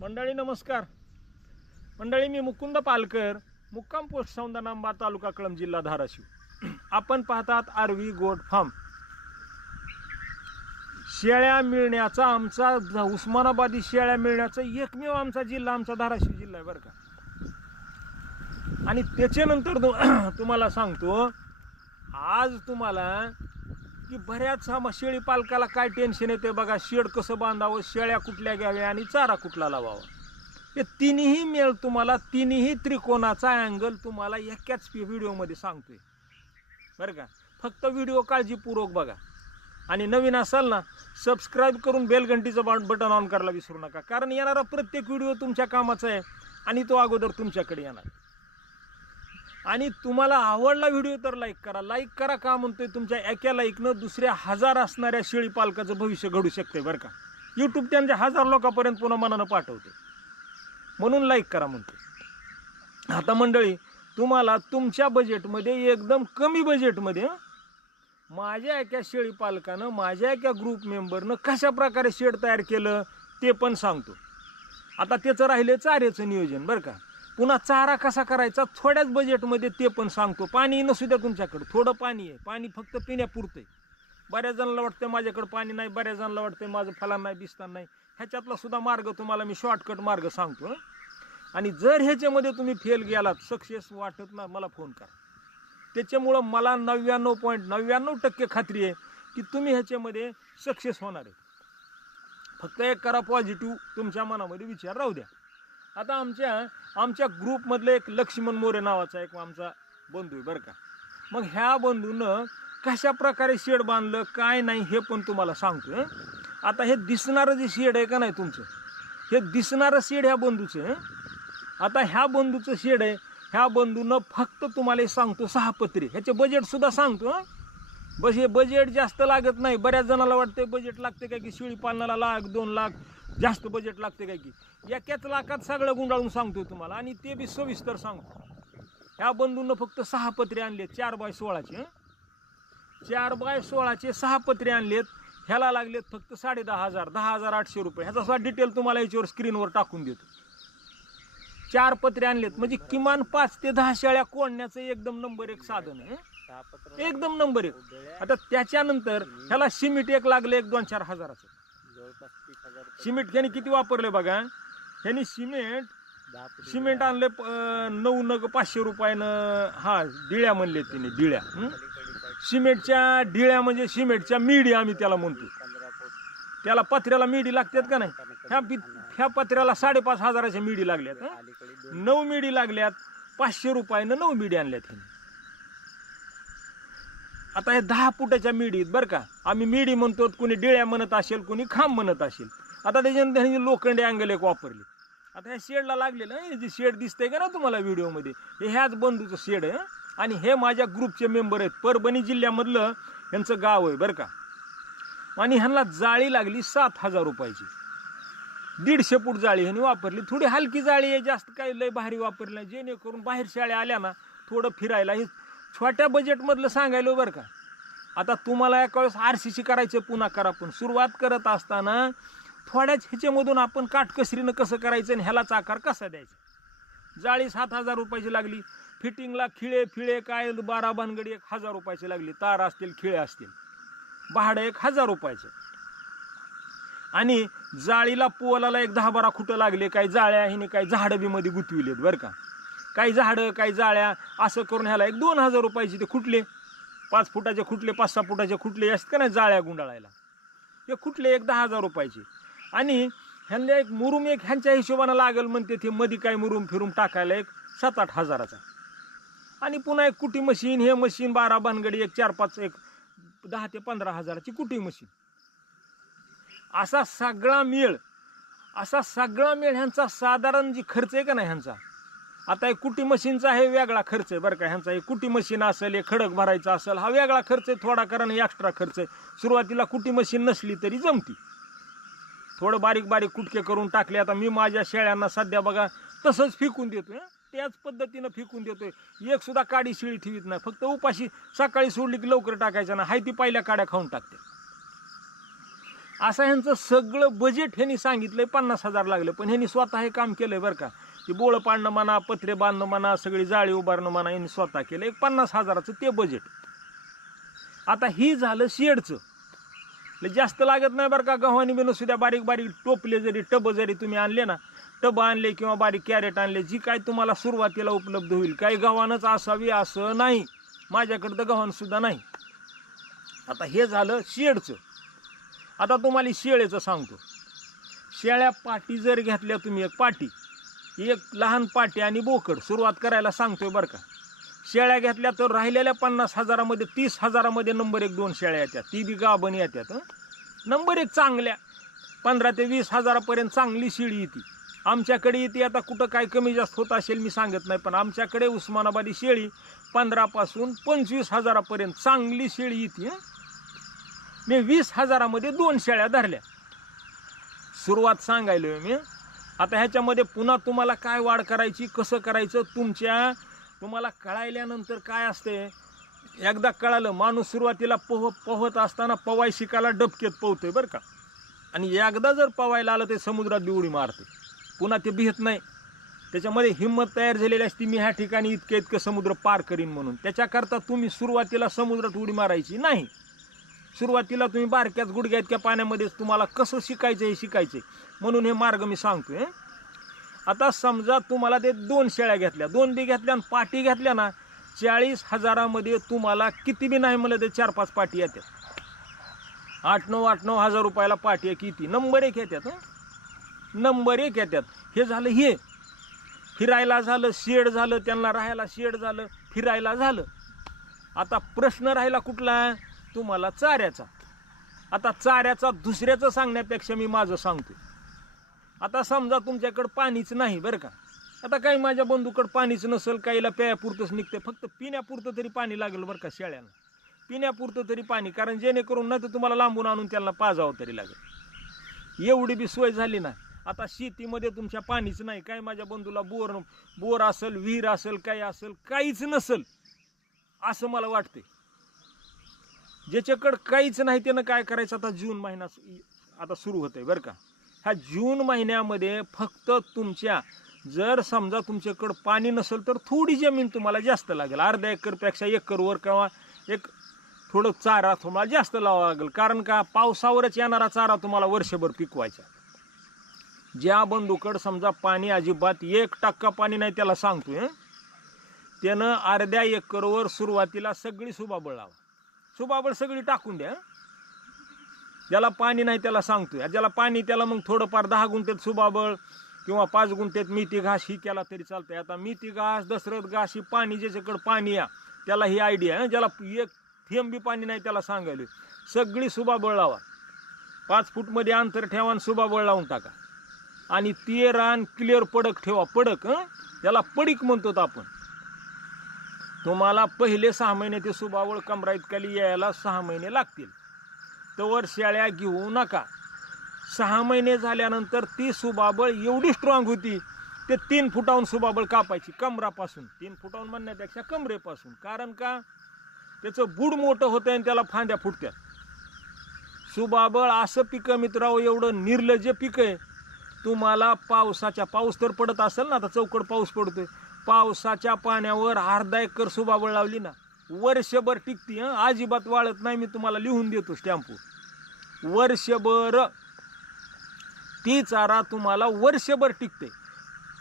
मंडळी नमस्कार. मंडळी मी मुकुंद पालकर मुक्काम पोस्ट सौंदनांबा तालुका कळम जिल्हा धाराशिव. आपण पाहतात आरवी गोट फार्म. शेळ्या मिळण्याचा आमचा उस्मानाबादी शेळ्या मिळण्याचा एकमेव आमचा जिल्हा आमचा धाराशिव जिल्हा आहे बरं का. आणि त्याच्यानंतर तुम्हाला सांगतो आज तुम्हाला की बऱ्याच आम- शेळी पालकाला काय टेन्शन येते बघा. शेड कसं बांधावं शेळ्या कुठल्या घ्याव्या आणि चारा कुठला लावावा. हे तिन्ही मेळ तुम्हाला तिन्ही त्रिकोणाचा अँगल तुम्हाला एकाच व्हिडिओमध्ये सांगतोय. बरं का? फक्त व्हिडिओ काळजीपूर्वक बघा. आणि नवीन असाल ना सबस्क्राईब करून बेलघंटीचं बा बटन ऑन करायला विसरू नका. कारण येणारा प्रत्येक व्हिडिओ तुमच्या कामाचा आहे आणि तो अगोदर तुमच्याकडे येणार. आणि तुम्हाला आवडला व्हिडिओ तर लाईक करा. लाईक करा का म्हणतोय तुमच्या एका लाईकनं दुसऱ्या हजार असणाऱ्या शेळी पालकाचं भविष्य घडू शकते बरं का. यूट्यूब त्यांच्या हजार लोकांपर्यंत पुन्हा मनानं पाठवते म्हणून लाईक करा म्हणतो आता मंडळी तुम्हाला तुमच्या बजेटमध्ये एकदम कमी बजेटमध्ये माझ्या एका शेळी पालकानं माझ्या एका ग्रुप मेंबरनं कशा प्रकारे शेड तयार केलं ते पण सांगतो. आता त्याचं राहिलं चाऱ्याचं नियोजन बरं का. पुन्हा चारा कसा करायचा? थोड्याच बजेटमध्ये ते पण सांगतो. पाणी नसू द्या तुमच्याकडं. थोडं पाणी आहे. पाणी फक्त पिण्यापुरतं आहे बऱ्याच जणांना वाटतं माझ्याकडं पाणी नाही बऱ्याच जणांना वाटतं माझं फलान नाही बिस्तान नाही. ह्याच्यातला सुद्धा मार्ग तुम्हाला मी शॉर्टकट मार्ग सांगतो आणि जर ह्याच्यामध्ये तुम्ही फेल गेलात सक्सेस वाटत ना मला फोन करा. त्याच्यामुळं मला नव्याण्णव पॉईंट नव्याण्णव टक्के खात्री आहे की तुम्ही ह्याच्यामध्ये सक्सेस होणार आहे. फक्त एक करा पॉझिटिव्ह तुमच्या मनामध्ये विचार राहू द्या. आता आमच्या आमच्या ग्रुपमधलं एक लक्ष्मण मोरे नावाचा एक आमचा बंधू आहे बरं का. मग ह्या बंधूनं कशा प्रकारे शेड बांधलं काय नाही हे पण तुम्हाला सांगतो आहे आता हे दिसणारं जे शेड आहे का नाही तुमचं हे दिसणारं शेड ह्या बंधूचं आहे आता ह्या बंधूचं शेड आहे ह्या बंधूनं फक्त तुम्हाला सांगतो सहा पत्रे. ह्याचे बजेटसुद्धा सांगतो हं. बस हे बजेट जास्त लागत नाही. बऱ्याच जणाला वाटते बजेट लागते काय की शेळी पालनाला लाख दोन लाख जास्त बजेट लागते काय की? एकाच लाखात सगळं गुंडाळून सांगतोय तुम्हाला आणि ते बी सविस्तर सांगतो. ह्या बंधूंना फक्त सहा पत्रे आणले चार बाय सोळाचे चार बाय सोळाचे सहा पत्रे आणलेत ह्याला लागलेत फक्त साडे दहा हजार दहा हजार आठशे रुपये. ह्याचा सुद्धा डिटेल तुम्हाला याच्यावर स्क्रीनवर टाकून देतो. चार पत्रे आणलेत म्हणजे किमान पाच ते दहा शेळ्या कोंडण्याचं एकदम नंबर एक साधन आहे एकदम नंबर एक. आता त्याच्यानंतर ह्याला सिमेंट एक लागले एक दोन चार हजाराचं. सिमेंट ह्याने किती वापरले बघा? ह्यानी सिमेंट सिमेंट आणले प- अं, नऊ नग पाचशे रुपयानं हा डिळ्या म्हणले तिने डिळ्या हं? सिमेंटच्या डिळ्या म्हणजे सिमेंटच्या मिडी आम्ही त्याला म्हणतो. त्याला पत्र्याला मिडी लागतात का नाही? ह्या ह्या पत्र्याला साडेपाच हजाराच्या मिडी लागल्यात हं? नऊ मिडी लागल्यात पाचशे रुपयानं नऊ मिडी आणल्यात ह्याने. आता हे दहा फुटाच्या मिडीत बरं का आम्ही मिडी म्हणतो कुणी डिळ्या म्हणत असेल कुणी खांब म्हणत असेल. आता त्याच्यानंतर ह्यांनी लोखंडी अँगल एक वापरली. आता ह्या शेडला लागलेलं ना हे जे शेड दिसतंय का ना तुम्हाला व्हिडिओमध्ये हे ह्याच बंधूचं शेड आहे आणि हे माझ्या ग्रुपचे मेंबर आहेत परभणी जिल्ह्यामधलं यांचं गाव आहे बरं का. आणि ह्यांना जाळी लागली सात हजार रुपयाची. दीडशे फूट जाळी ह्यांनी वापरली. थोडी हलकी जाळी आहे जास्त काही लय भारी वापरली नाही. जेणेकरून बाहेर शाळा आल्या ना थोडं फिरायला हे छोट्या बजेटमधलं सांगायलो बरं का. आता तुम्हाला एका वेळेस आर सी सी करायचं पुन्हा करा. पण सुरुवात करत असताना थोड्याच ह्याच्यामधून आपण काटकसरीनं कसं करायचं आणि ह्यालाच आकार कसा द्यायचा? जाळी सात हजार रुपयाची लागली. फिटिंगला खिळे फिळे काय बारा भानगडी एक हजार रुपयाची लागली. तार असतील खिळे असतील. भाडं एक हजार रुपयाचं. आणि जाळीला पोलाला एक दहा बारा खुटं लागले काही जाळ्या हिने काही झाडं बी मध्ये गुंतविलेत बरं का. काही झाडं काही जाळ्या असं करून ह्याला एक दोन हजार रुपयाचे ते खुटले. पाच फुटाचे खुटले पाच सहा फुटाचे खुटले असत का नाही जाळ्या गुंडाळायला? हे खुटले एक दहा हजार रुपयाचे. आणि ह्यांना एक मुरुम एक ह्यांच्या हिशोबानं लागेल म्हणते ते मध्ये काय मुरुम फिरून टाकायला एक सात आठ हजाराचा. आणि पुन्हा एक कुटी मशीन हे मशीन बारा भानगडी एक चार पाच एक दहा ते पंधरा हजाराची कुटी मशीन. असा सगळा मेळ असा सगळा मेळ ह्यांचा साधारण जी खर्च आहे का नाही ह्यांचा? आता हे कुटी मशीनचा हे वेगळा खर्च आहे बरं का ह्यांचा. हे कुटी मशीन असेल हे खडक भरायचा असेल हा वेगळा खर्च आहे थोडा कारण एक्स्ट्रा खर्च आहे. सुरुवातीला कुटी मशीन नसली तरी जमती. थोडं बारीक बारीक कुटके करून टाकले. आता मी माझ्या शेळ्यांना सध्या बघा तसंच फेकून देतोय त्याच पद्धतीनं फेकून देतोय. एक सुद्धा काडी शिळी ठेवीत नाही. फक्त उपाशी सकाळी सोडली की लवकर टाकायचं ना हाय ती पहिल्या काड्या खाऊन टाकते. असं ह्यांचं सगळं बजेट ह्यांनी सांगितलंय पन्नास हजार लागलं. पण ह्यांनी स्वतः हे काम केलंय बरं का. की बोळं पाडणं म्हणा पत्रे बांधणं म्हणा सगळी जाळी उभारणं म्हणा यांनी स्वतः केलं. एक पन्नास हजाराचं ते बजेट आता ही झालं शेडचं. जास्त लागत नाही बरं का गव्हाणी बिन सुद्धा बारीक बारीक टोपले जरी टब जरी तुम्ही आणले ना टब आणले किंवा बारीक कॅरेट आणले जी काय तुम्हाला सुरुवातीला उपलब्ध होईल काही गव्हाणच असावी असं नाही. माझ्याकडं तर सुद्धा नाही. आता हे झालं शेडचं. आता तुम्हाला शेळेचं सांगतो. शेळ्या पाटी जर घेतल्या तुम्ही एक पाटी एक लहान पाटी आणि बोकड सुरुवात करायला सांगतोय बरं का. शेळ्या घेतल्या तर राहिलेल्या पन्नास हजारामध्ये तीस हजारामध्ये नंबर एक दोन शेळ्या येतात ती बी गाभण येतात नंबर एक चांगल्या. पंधरा ते वीस हजारापर्यंत चांगली शेळी येते. आमच्याकडे येते आता कुठं काय कमी जास्त होत असेल मी सांगत नाही पण आमच्याकडे उस्मानाबादी शेळी पंधरापासून पंचवीस हजारापर्यंत चांगली शेळी येते मी वीस हजारामध्ये दोन शेळ्या धरल्या. सुरुवात सांगायलोय मी आता ह्याच्यामध्ये पुन्हा तुम्हाला काय वाढ करायची कसं करायचं तुमच्या तुम्हाला कळायल्यानंतर काय असते? एकदा कळालं माणूस सुरुवातीला पोह पोहत असताना पवाय शिकायला डबकेत पोहतोय बरं का. आणि एकदा जर पवायला आलं ते समुद्रात बिवडी उडी मारते. पुन्हा ते भिहत नाही. त्याच्यामध्ये हिंमत तयार झालेली असती मी ह्या ठिकाणी इतकं इतकं समुद्र पार करीन म्हणून. त्याच्याकरता तुम्ही सुरुवातीला समुद्रात उडी मारायची नाही. सुरुवातीला तुम्ही बारक्याच गुडघ्या इतक्या पाण्यामध्येच तुम्हाला कसं शिकायचं हे शिकायचे म्हणून हे मार्ग मी सांगतो आहे आता समजा तुम्हाला ते दोन शेळ्या घेतल्या दोन बी घेतल्या आणि पाटी घेतल्या ना चाळीस हजारामध्ये तुम्हाला किती बी नाही म्हणलं ते चार पाच पाटी येतात आठ नऊ आठ नऊ हजार रुपयाला पाटी किती? नंबर एक येतात नंबर एक येतात हे झालं हे. फिरायला झालं शेड झालं त्यांना राहायला शेड झालं फिरायला झालं. आता प्रश्न राहिला कुठला? तुम्हाला चाऱ्याचा. आता चाऱ्याचा दुसऱ्याचं सांगण्यापेक्षा मी माझं सांगतो आता समजा तुमच्याकडं पाणीच नाही बरं का. आता काही माझ्या बंधूकडं पाणीच नसेल काहीला प्यायापुरतंच निघते फक्त पिण्यापुरतं तरी पाणी लागेल बरं का शेळ्यांना. पिण्यापुरतं तरी पाणी कारण जेणेकरून नाही तर तुम्हाला लांबून आणून त्यांना पाजावं तरी लागेल. एवढी बी सोय झाली ना. आता शेतीमध्ये तुमच्या पाणीच नाही. काय माझ्या बंधूला बोर बोर असेल विहीर असेल काही असेल काहीच नसेल असं मला वाटते ज्याच्याकडं काहीच नाही त्यानं काय करायचं? आता जून महिना आता सुरू होतंय बरं का. ह्या जून महिन्यामध्ये फक्त तुमच्या जर समजा तुमच्याकडं पाणी नसेल तर थोडी जमीन तुम्हाला जास्त लागेल. अर्ध्या एकरपेक्षा एकरवर किंवा एक थोडं चारा तुम्हाला जास्त लावावा लागेल. कारण का पावसावरच येणारा चारा तुम्हाला वर्षभर पिकवायचा. ज्या बंधूकडं समजा पाणी अजिबात एक टक्का पाणी नाही त्याला सांगतोय त्यानं अर्ध्या एकरवर सुरुवातीला सगळी सुबाबळ लावा. सुबाबळ सगळी टाकून द्या ज्याला पाणी नाही त्याला सांगतोय. ज्याला पाणी त्याला मग थोडंफार दहा गुंठ्यात सुबाबळ किंवा पाच गुंठ्यात मेथी घास ही केला तरी चालतंय. आता मेथी घास दसरथ घास ही पाणी ज्याच्याकडं पाणी या त्याला ही आयडिया आहे ज्याला एक थेंब बी पाणी नाही त्याला सांगायला. सगळी सुबाबळ लावा. पाच फूटमध्ये अंतर ठेवा आणि सुबाबळ लावून टाका. आणि ते रान क्लिअर पडक ठेवा. पडक हं. त्याला पडीक म्हणतो आपण. तुम्हाला पहिले सहा महिने ते सुबावळ कमरा इतकाली यायला सहा महिने लागतील. तवर शेळ्या घेऊ नका. सहा महिने झाल्यानंतर ती सुबाबळ एवढी स्ट्रॉंग होती ते तीन फुटाहून सुबाबळ कापायची कमरापासून. तीन फुटाहून म्हणण्यापेक्षा कमरेपासून. कारण का? त्याचं बुड मोठं होतं आणि त्याला फांद्या फुटत्यात. सुबाबळ असं पिकं मित्रांनो एवढं निर्लज्ज पिकं आहे. तुम्हाला पावसाच्या पाऊस तर पडत असेल ना आता चौकड पाऊस पडतोय. पावसाच्या पाण्यावर अर्धा एकर सुबाबळ लावली ना वर्षभर टिकती हं? अजिबात वाळत नाही मी तुम्हाला लिहून देतो स्टॅम्पू. वर्षभर ती चारा तुम्हाला वर्षभर टिकते.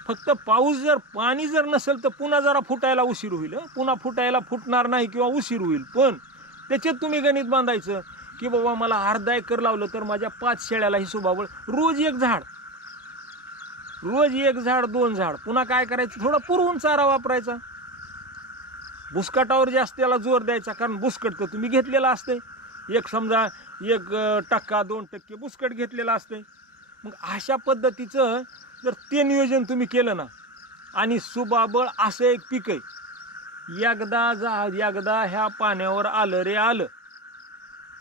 फक्त पाऊस जर पाणी जर नसेल तर पुन्हा जरा फुटायला उशीर होईल पुन्हा फुटायला फुटणार नाही किंवा उशीर होईल. पण त्याच्यात तुम्ही गणित बांधायचं की बाबा मला अर्धा एकर लावलं तर माझ्या पाच शेळ्याला ही सुबाबळ रोज एक झाड. रोज एक झाड दोन झाड. पुन्हा काय करायचं? थोडा पुरवून चारा वापरायचा. बुसकटावर जास्त त्याला जोर द्यायचा कारण बुसकट तर तुम्ही घेतलेला असते एक समजा एक टक्का दोन टक्के बुसकट घेतलेला असते मग अशा पद्धतीचं जर ते नियोजन तुम्ही केलं ना आणि सुबाबळ असं एक पीक आहे एकदा जा एकदा ह्या पाण्यावर आलं रे आलं.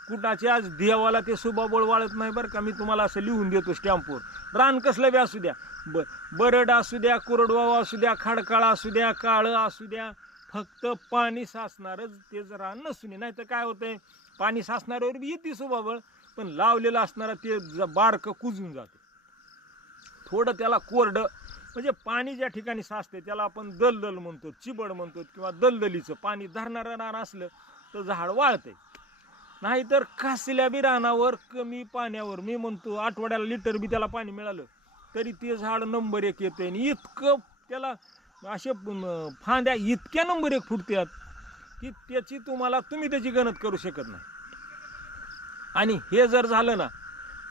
कुणाची आज देवाला ते सुबाबळ वाळत नाही बरं का? मी तुम्हाला असं लिहून देतो स्टॅम्पवर. रान कसलं बी असू द्या. ब बरड असू द्या कोरडवाव असू द्या खडकाळा असू द्या काळं असू द्या फक्त पाणी साचणारच ते जर रान नसून नाही तर काय होतंय? पाणी साचणाऱ्यावर बी येते सुबाबळ पण लावलेलं असणारं ते ज- बारकं कुजून जातं. थोडं त्याला कोरडं म्हणजे पाणी ज्या ठिकाणी साचते त्याला आपण दलदल म्हणतो चिबड म्हणतो किंवा दलदलीचं. पाणी धरणारं रान असलं तर झाड वाळतंय. नाहीतर कासल्या बी रानावर कमी पाण्यावर मी म्हणतो आठवड्याला लिटर बी त्याला पाणी मिळालं तरी ते झाड नंबर एक येते आणि इतकं त्याला असे फांद्या इतक्या नंबर एक फुटतात की त्याची तुम्हाला तुम्ही त्याची गणत करू शकत नाही. आणि हे जर झालं ना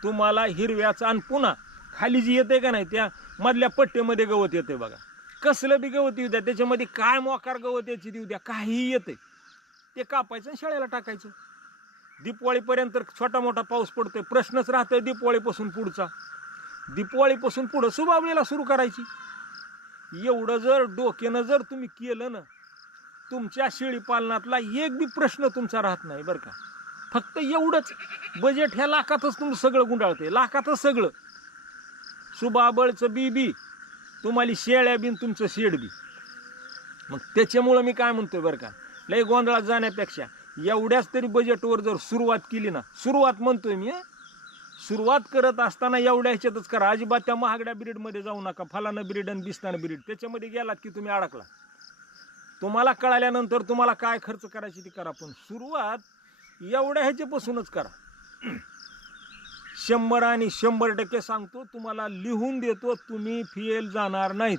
तुम्हाला हिरव्याचं आणि पुन्हा खाली जी येते का नाही त्या मधल्या पट्टेमध्ये गवत येते बघा. कसलं बी गवत येऊ द्या त्याच्यामध्ये काय मोकार गवत याची देऊ द्या काहीही येते ते कापायचं आणि शाळेला टाकायचं. दीपवाळीपर्यंत छोटा मोठा पाऊस पडतोय. प्रश्नच राहतोय दीपवाळीपासून पुढचा. दीपवाळीपासून पुढं सुबावलीला सुरू करायची. एवढं जर डोक्यानं जर तुम्ही केलं ना तुमच्या शेळी पालनातला एक बी प्रश्न तुमचा राहत नाही बरं का. फक्त एवढंच. बजेट ह्या लाखातच तुमचं सगळं गुंडाळते लाखातच सगळं. सुबाबळचं बी बी तुम्हाला शेळ्या बिन तुमचं शेड बी. मग त्याच्यामुळं मी काय म्हणतोय बरं का लय गोंधळात जाण्यापेक्षा एवढ्याच तरी बजेटवर जर सुरुवात केली ना सुरुवात म्हणतोय मी सुरुवात करत असताना एवढ्या ह्याच्यातच करा. अजिबात त्या महागड्या ब्रीडमध्ये जाऊ नका. फलानं ब्रीड आणि बिस्तानं ब्रीड त्याच्यामध्ये गेलात की तुम्ही अडकला. तुम्हाला कळाल्यानंतर तुम्हाला काय खर्च करायची ती करा. पण सुरुवात एवढ्या ह्याच्यापासूनच करा. शंभर आणि शंभर टक्के सांगतो तुम्हाला लिहून देतो तुम्ही फेल जाणार नाहीत.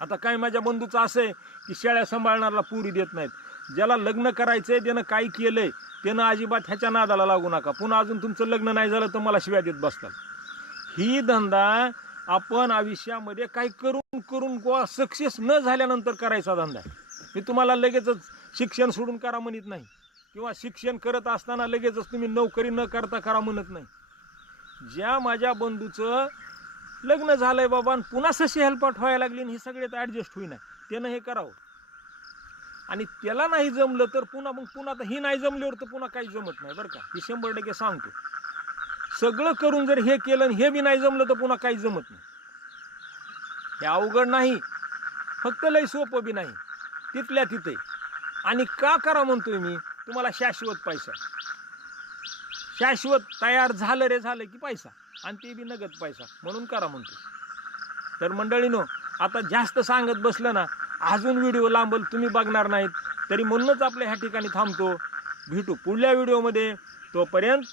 आता काय माझ्या बंधूचं असं आहे की शेळ्या सांभाळणारला पुरी देत नाहीत. ज्याला लग्न करायचंय त्यानं काय केलंय त्यानं अजिबात ह्याच्या नादाला लागू नका. पुन्हा अजून तुमचं लग्न नाही झालं तर मला शिव्या देत बसतात. ही धंदा आपण आयुष्यामध्ये काही करून करून गोवा सक्सेस न झाल्यानंतर करायचा धंदा आहे. मी तुम्हाला लगेचच शिक्षण सोडून करा म्हणत नाही. किंवा शिक्षण करत असताना लगेचच तुम्ही नोकरी न करता करा म्हणत नाही. ज्या माझ्या बंधूचं लग्न झालंय बाबा आणि पुन्हा सशी हेल्पाट व्हायला लागली आणि हे सगळ्यात ॲडजस्ट होईना. त्यानं हे करावं. आणि त्याला नाही जमलं तर पुन्हा मग पुन्हा आता ही नाही जमल्यावर तर पुन्हा काही जमत नाही बरं का? हे शंभर टक्के सांगतो. सगळं करून जर हे केलं आणि हे बी नाही जमलं तर पुन्हा काही जमत नाही. हे अवघड नाही. फक्त लय सोपं बी नाही. तिथल्या तिथे. आणि का करा म्हणतोय मी? तुम्हाला शाश्वत पैसा. शाश्वत तयार झालं रे झालं की पैसा. आणि ते बी नगद पैसा. म्हणून करा म्हणतो तर मंडळीनो आता जास्त सांगत बसलं ना अजून व्हिडिओ लांबल तुम्ही बघणार नाहीत. तरी म्हणूनच आपल्या ह्या ठिकाणी थांबतो. भेटू पुढल्या व्हिडिओमध्ये. तोपर्यंत